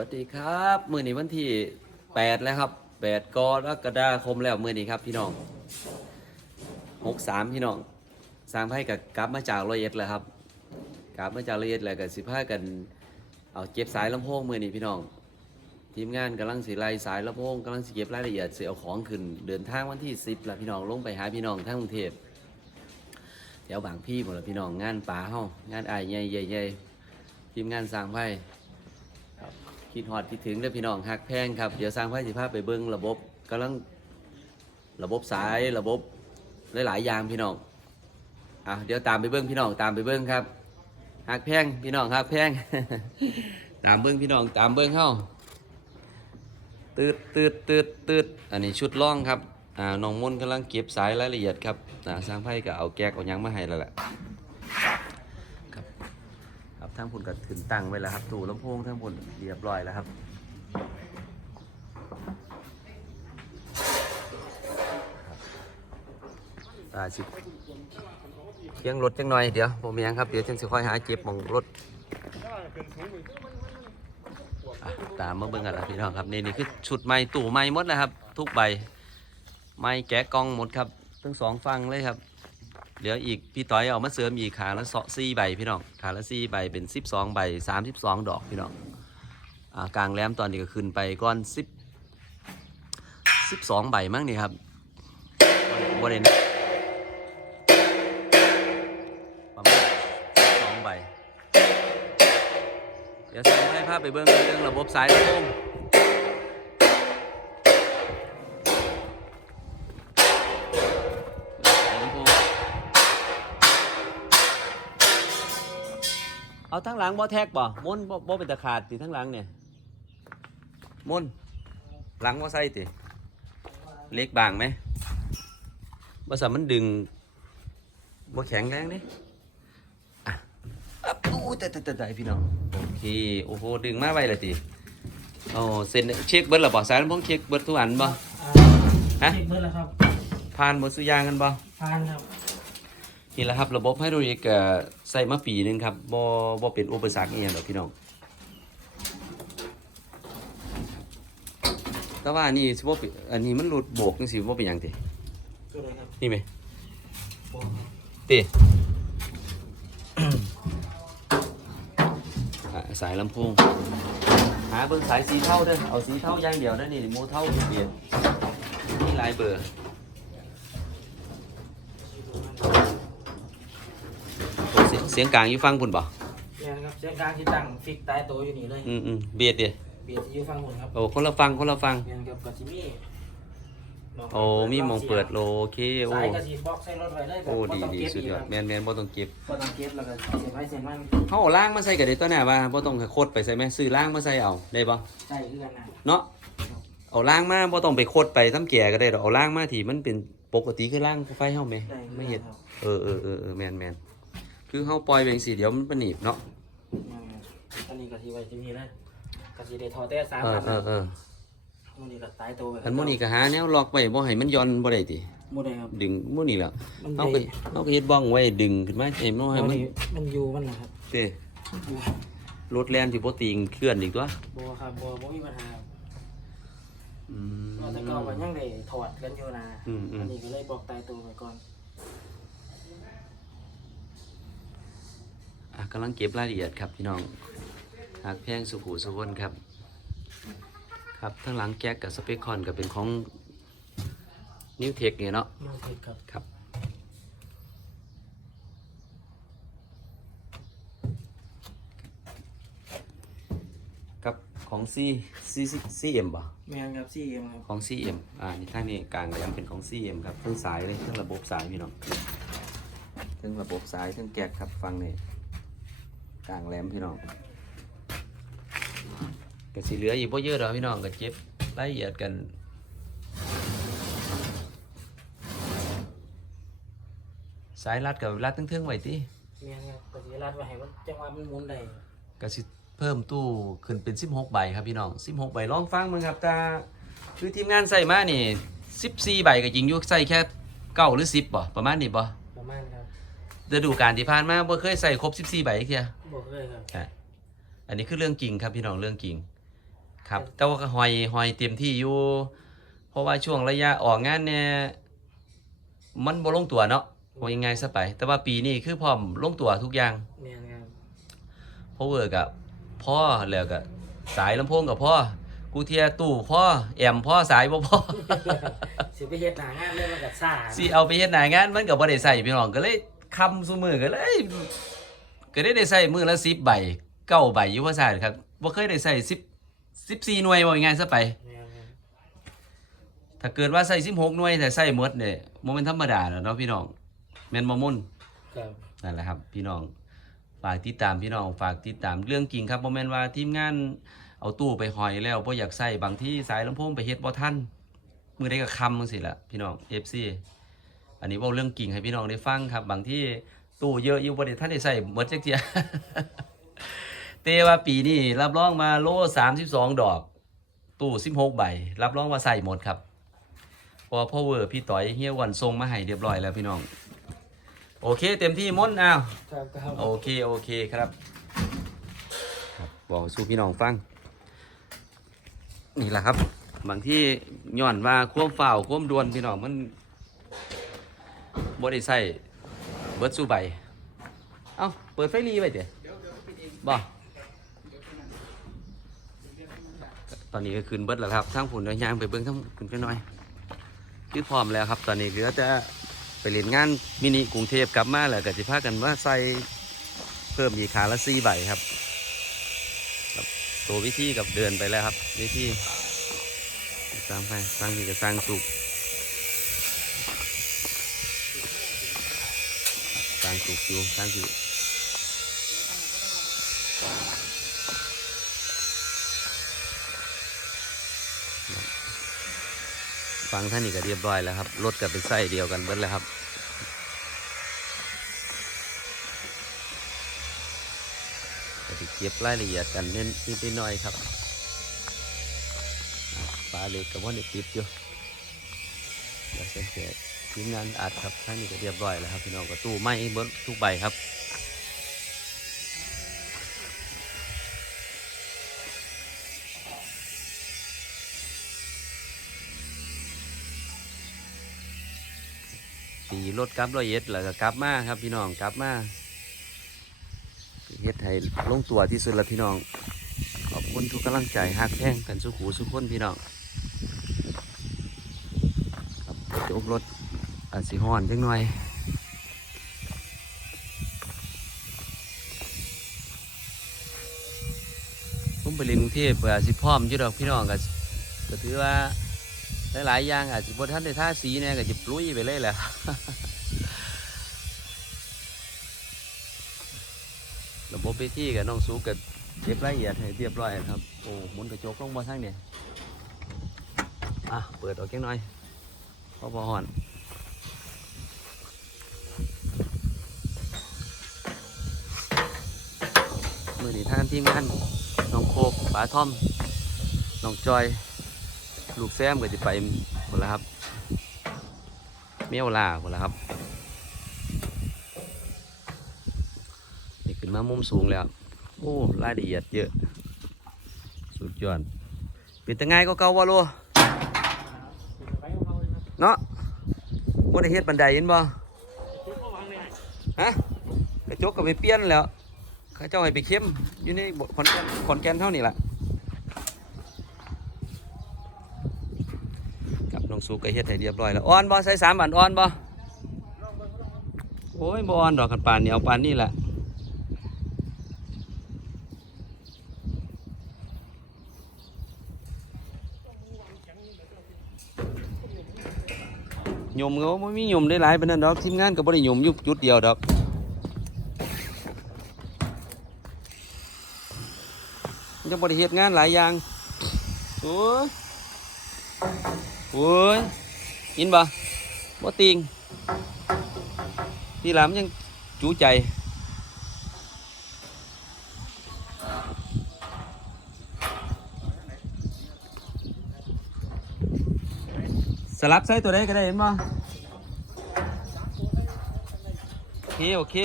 วัสดีครับมือนี้วันที่แปดแล้วครับแปดกรกฎาคมแล้วมือนี้ครับพี่น้องหกสามพี่น้องสร้างไพ่กับกลับมาจากรอยเอ็ดแล้วครับกลับมาจากรอยเอ็ดแล้วกับสิพากันเอาเก็บสายลำโพงมือนี้พี่น้อง ทีมงานกำลังสิไล่สายลำโพงกำลังสิเก็บรายละเอียดเสิเอาของขึ้น เดินทางวันที่สิบแล้วพี่น้องลงไปหาพี่น้องทั้งกรุงเทพแถวบางพี่หมดแล้วพี่น้องงานป่าเฮางานอายใหญ่ใหญ่ใหญ่ทีมงานสร้างไพ่ คิดฮอดคิดถึงเด้อพี่น้องฮักแพงครับ เดี๋ยวสร้างไฟสิภาพไปเบิ้งระบบกำลังระบบสายระบบหลายๆอย่างพี่น้องอะเดี๋ยวตามไปเบิ้งพี่น้องตามไปเบิ้งครับฮักแพงพี่น้องฮักแพงตามเบิ้งพี่น้องตามเบิ้งเข้าตืดตืดตืดตืดอันนี้ชุดล่องครับอ่าน้องมนต์กำลังเก็บสายรายละเอียดครับอ่าสร้างไฟก็เอาแก๊กเอายังมาให้แล้วแหละ ทั้งพุ่นก็ถึงตังไว้แล้วครับตู้ลำโพงทั้งพุ่นเรียบร้อยแล้วครับตาสิเคียงรถจังหน่อยเดี๋ยวผมยังครับเดี๋ยวจังสิค่อยหาเจ็บมองรถตามมาเบิ่งกันละพี่น้องครับนี่นี่คือชุดใหม่ตู้ใหม่หมดนะครับ ทุกใบใหม่แกะกองหมดครับทั้งสองฟังเลยครับ เดี๋ยวอีกพี่ต้อยเอามาเสริมอีกขาละสสี่ใบพี่น้องขาละสี่ใบเป็นสิบสองใบสามสิบสองดอกพี่น้องอกลางแหลมตอนนี้ก็ขึ้นไปก้อนสิบสิบสองใบมั้งนี่ครับบริเวณประมาณสองใบเดี๋ยวส่งให้ภาพไปเบื้องเรื่องระบบสายลำโพง เอาทั้งหลังบ่แท็กบ่มนบ่บ่เป็นตะขาดติทั้งหลังเนี่ยมนหลังบ่ใส่ติเล็กบางไหมบ่สามันดึงบ่แข็งแรงเด้อะอับอู้แต่แต่แต่พี่น้องโอเคโอ้โหดึงมาไว้เลยติโอ้เซ็นเช็คเบิดแล้วบ่สายลำโพงเช็คเบิดทุกอันบ่ฮะเช็คเบิร์ดแล้วครับผ่านบ่สุอยางกันบ่ฟานครับ นี่แหละครับระบบไฮโดรลิกก็ใส่มาปีหนึงครับบ่บ่เป็นอุปสรรคอีหยังดอกพี่น้องแต่ว่านนี้สิบ่เป็นอันนี้มันหลุดโบกจังซี่บ่เป็นหยังติตัวไหนครับนี่ไหมติสายลำโพงหาเบิ่งสายสีเท่าเด้อเอาสีเท่าอย่างเดียวเด้อนี่หมูเท่าเปลี่ยนนี่หลายเบอร์โอ้ เสียงเสียงกลางอยู่ฟังพุ่นบ่เนี่ยนะครับเส้นกลางที่ตั้งฟิกตายตัวอยู่นี่เลยอืมอืมเบียดเดียเบียดที่อยู่ฝั่งบนครับโอ้คนละฟังคนละฟังเนี่ยครับกับจิมี่โอ้มีหมองเปิดโลโอเคโอ้สายกระสีบล็อกใส่รถไว้เลยแบบโอ้บ่ดีต้องดีเก็บสุดอีกยอคดรับแมนแมนบ่ต้องเก็บบ่ต้องเก็บแล้วก็เสียบไว้เสียบมันเขาเอาล่างมาใส่กันได้ตัวหน้าว่าบ่ต้องโคตรไปใส่แม่ซื้อล่างมาใส่เอาได้บ่ใช่คือกันนะเนาะเอาล่างมาบ่ต้องไปโคตรไปทำแก่ก็ได้ดอกเอาล่างมาที่มันเป็นปกติคือล่างไฟเฮาแม่ได้คือกันไม่เห็นครับ เออเออเออเออแมนแมน คือเฮาปล่อยไปจังซี่เดี๋ยวมันปหนีบเนาะเนี่ยอันนี้กระสีไว้จิมี่เลยกระสีได้ทอแต่สามเออพันเออเออมันนี่ก็ตายตัวไปอันมื้อนี้ก็หาแนวล็อกไว้บ่ให้มันย้อนบ่ได้ติหมดเลยครับดึงมื้อนี้แหล้วมันเฮาได้ก็เฮาก็เฮ็ดบ้องไว้ดึงขึ้นมาให้มันให้มันมันมันอยู่มันนะครับเด้อยู่รถแล่นสิบ่ติงเคลื่อนอีกตัวบัวครับบัวบ่มีปัญหาครับอืมเราจะเก่ามันยังได้ถอดกันอยู่นะอืมอืมอันนี้ก็เลยบอกตายตัวไปก่อน อะ กำลังเก็บรายละเอียดครับพี่น้องหักแพงสุขูสุวนครับ ครับทั้งหลังแก๊กกับสเปคคอนก็เป็นของนิวเทคเนี่ยเนาะยูเทคครับครับกับของ C C C M บ่แมนครับซี่เอ็มครับของ CM อ่านี่ทางนี้กลางแหลมเป็นของ CM ครับทั้งสายเลยทั้งระบบสายพี่น้องทั้งระบบสายทั้งแก๊กครับฟังนี่ กลางแหลมพี่น้องก็สิเหลืออีกบ่เยอะดอกพี่น้องก็เจ็บรายละเอียดกันสายรัดกับรัดทั้งเทิงๆไว้ติแมนครับกระสีรัดไว้ให้มันจังหวะมันหมุนได้ก็สิเพิ่มตู้ขึ้นเป็น 16 ใบครับพี่น้อง 16 ใบลองฟังมึงครับแต่คือทีมงานใส่มานี่ 14 ใบก็จริงอยู่ใส่แค่เก้าหรือ 10บ่ประมาณนี้บ่ประมาณครับ ฤดูกาลที่ผ่านมาบ่เคยใส่ครบ 14 ใบเทียบอกเลยครับอะอันนี้คือเรื่องจริงครับพี่น้องเรื่องจริง ครับ แต่ว่าก็หอยหอยเต็มที่อยู่ เพราะว่าช่วงระยะออกงานเนี่ยมันบ่ลงตัวเนาะว่ายังไงซะไป แต่ว่าปีนี้คือพร้อมลงตัวทุกอย่างแม่นครับเพราะเวอร์กับพ่อแล้วก็สายลำโพงกับพ่อกูเทียตู้พ่อแอมพ่อสายบ่พ่อ สิไปเฮ็ดหน้างานเรื่องมันก็ซ่าสิเอาไปเฮ็ดหน้างานมันก็บ่ได้ใส่พี่น้องก็เลย คำซุมือก็เลย ก็ได้ได้ใส่มือละ10ใบเก้าใบอยู่ว่าซ่าครับบ่เคยได้ใส่10 14หน่วยว่าง่ายซะไปแม่นครับถ้าเกิดว่าใส่16หน่วยแต่ใส่หมดเนี่ยบ่แม่นธรรมดาแล้วเนาะพี่น้องแม่นบ่มุ่นครับนั่นแหละครับ พี่น้องฝากติดตามพี่น้องฝากติดตามเรื่องจริงครับบ่แม่นว่าทีมงานเอาตู้ไปหอยแล้วบ่อยากใส่บางที่สายลำโพงไปเฮ็ดบ่ทันมือได้ก็คำจังซี่ล่ะพี่น้อง FC อั นนี้เว้าเรื่องจริงให้พี่น้องได้ฟังครับ บางที่ตู้เยอะอยู่บ่ได้ทันได้ใส่หมดจักเที่ยเตว่าปีนี้รับรองมาโล32ดอก ตู้16ใบ รับรองว่าใส่หมดครับเพอพ่อเวอร์พี่ต่อยเฮียวันส่งมาให้เรียบร้อยแล้วพี่น้อง โอเค เต็มที่ม้นอ้าวครับครับโอเคโอเคครับครับบอกสู่พี่น้องฟัง นี่แหละครับ บางที่ย้อนว่าความฝ่าวความดวนพี่น้องมัน บ่ได้ใส่เบิดสู้ใบเอ้าเปิดไฟรีไว้เดี๋ยวบ่ตอนนี้ก็ขึ้นเบิดแล้วครับทั้งผุนเดินยางไปเบิ้งทั้งขึ้นไปหน่อยคือพร้อมแล้วครับ ตอนนี้เหลือจะไปเรียนงานมินิกรุงเทพกลับมาแล้วก็สิพากันว่าใส่เพิ่มอีกขาละสี่ใบครับครับตัววิธีกับเดินไปแล้วครับวิธีสร้างไปสร้างนี่ก็สร้างสุก สร้างสุกอยู่สร้างอยู่ฟังท่านนี่ก็เรียบร้อยแล้วครับ รถกับไปใส่เดียวกันเบิดแล้วครับก็จะเก็บรายละเอียดกันเน้นนิดหน่อยครับปลาเล็กกับว่าในติดอยู่เดี๋ยวเส้นเสร็จ ทีมงานอัดครับท่านนี้ก็เรียบร้อยแล้วครับพี่น้องก็ตู้ไม้เบิดทุกใบครับตีรถกลับรอยเอ็ดแล้วก็กลับมาครับพี่น้องกลับมาเฮ็ดให้ลงตัวที่สุดละพี่น้องขอบคุณทุกกำลังใจหักแท่งกันสุขูสุขคนพี่น้องครับจบรถ อาจสิฮ้อนจังหน่อยผมไปเรียนกรุงเทพก็อาจสิพร้อมอยู่ดอกพี่น้องก็ก็ถือว่าหลายๆอย่างอาจสิบ่ทันได้ท่าสีแหน่ยก็จะปลุยไปเลยแหละระบบไปที่กับน้องสูกับเก็บรายละเอียดให้เรียบร้อยครับ โอ้หมุนกระจกลงมาทางเนี่ยอะ เปิดออกแค่น้อยพอพอห่อน มือนี ทีมงานน้องโคกป๋าทอมน้องจอย ลูกแซมก็จะไปหมดแล้วครับเมียวลาหมดแล้วครับนี่ขึ้นมามุมสูงแล้วโอ้รายละเอียดเยอะ สุดยอดเป็นแต่ง่ายก็เก่าวะโลไปของเขาเลยครับเนาะบ่ได้เฮ็ดบันไดเห็นบ่เก็บเอาวางเลยฮะกระจกก็ไปเปลี่ยนแล้ว เขาเจ้าให้ไปเข้มอยู่ในบขอนแก่นขอนแก่นเท่านี้ล่ะกับน้องสูก็เฮ็ดให้เรียบร้อยแล้วอ่อนบ่ใส่สามอันอ่อนบ่โอ้ยบ่อ่อนดอกกันปานนี้เอาปานนี้แหละยมเขาไม่มียมได้หลายเป็นนั่นดอกทีมงานก็บ่ได้ยมยู่จุดเดียวดอกมัน จะบริเหตุงานหลายอย่างโอ้ยโอ้ยยินบ่บ่ติงที่หลามยังจูใจสลับใส่ตัวใดก็ได้เห็นบ่โอเค โอเค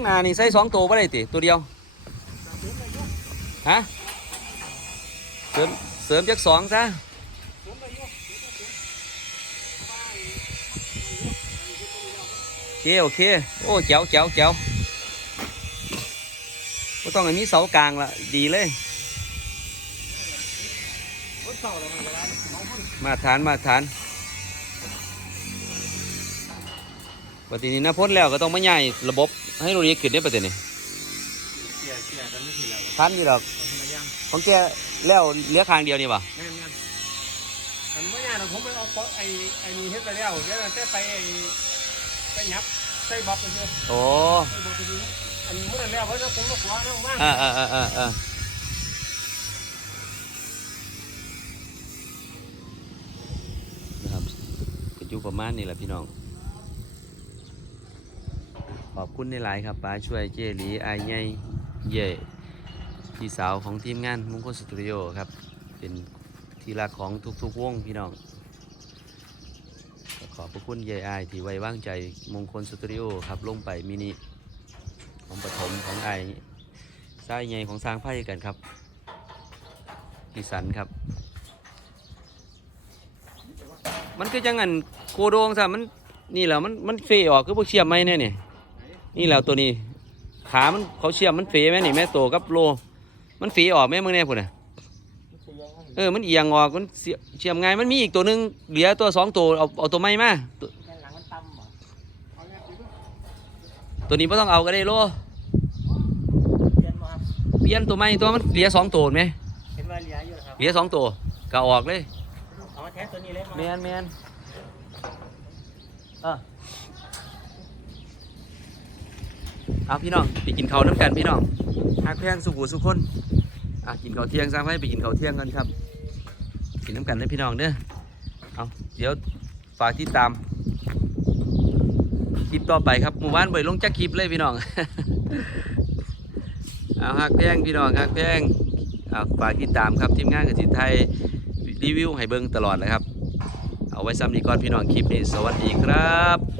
ทั้งหน้านี่ใส่สองตัวบ่ได้ติตัวเดียวฮะเสริมเสริมจักสองซะโอเคโอเคโอ้แจ๋วแจ๋วแจ๋วก็ต้องอันนี้เสากลางละดีเลยรถเสาเรามันมาทานมาทานปฏินี้นะพ้นแล้วก็ต้องมาใหญ่ระบบ ให้โรงเรียนขึ้นได้ปฏินี้เกี่ยเกี่ยกันไม่ถึงแล้วทันอยู่หรอกเอาคนละอย่างของแกแล้วเหลี้ยคางเดียวนี่ป่ะแม่นแม่นมันไม่ยากหรอกผมไปเอาเพราะไอ้ไอ้นี่เฮ็ดไปแล้วเดี๋ยวเราจะไปไอ้ไปยับใส่บ๊อบไปเถอะโอ้ใส่บ๊อบไปดูอันนี้เมื่อไหร่แล้วเพราะว่าผมก็ขวานะว่างอ่าอ่าอ่าอ่าอ่านะครับก็อยู่ประมาณนี้แหละพี่น้องข อบคุณในหลายครับป้าช่วยเจหลีอายใหญ่เย่พี่สาวของทีมงานมุงคลสตูดิโอครับ เป็นที่รักของทุกๆวงพี่น้องขอบพระคุณเย่อายที่ไว้วางใจมงคลสตูดิโอครับลงไปมินิของปฐมของไอายสายใหญ่ของสร้างไพ่กันครับพี่สันครับ มันก็จังอันโคโดงซะมันนี่แหละมันมันเฟออกคือพวกเชียมไหมเนี่ยนี่ นี่แหล้วตัวนี้ขามันเขาเชียมมันเฟไหมนี่แม่โตกับโล มันเฟออกแม่มึงเนี่ยพุ่นน่ะเออมันเอียงออกมันเสียเชียมไงายมันมีอีกตัวหนึงเหลือตัวสองตัวเอาเอาตัวไม่มาตัวด้านหลังมันต่ำบ่เอาเนี่ยดูตัวนี้ไม่ต้องเอาก็ได้โลเรียนมาครับเปลี่ยนตัวไม่ตัวมันเหลือสองตัวไหมเห็นว่าเหลืออยู่นะครับเหลือสองตัวก็เอาออกเลยเอามาแทนตัวนี้เลยแมนแมนเออ เอาพี่น้องไปกินข้าวน้ำกันพี่น้องหักแพงสุขุสุขคนอะกินข้าวเที่ยงสร้างไว้ไปกินข้าวเที่ยงกันครับ กินน้ำกันเลยพี่น้องเด้อเอาเดี๋ยวฝากติดตามคลิปต่อไปครับหมู่บ้านเบยลงจักคลิปเลยพี่น้องเอาหักแพงพี่น้องหักแพงเอาฝากติดตามครับทีมงานกสิไทยรีวิวให้เบิ่งตลอดเลยครับ เอาไว้ซ้ำนี้ก่อนพี่น้องคลิปนี้สวัสดีครับ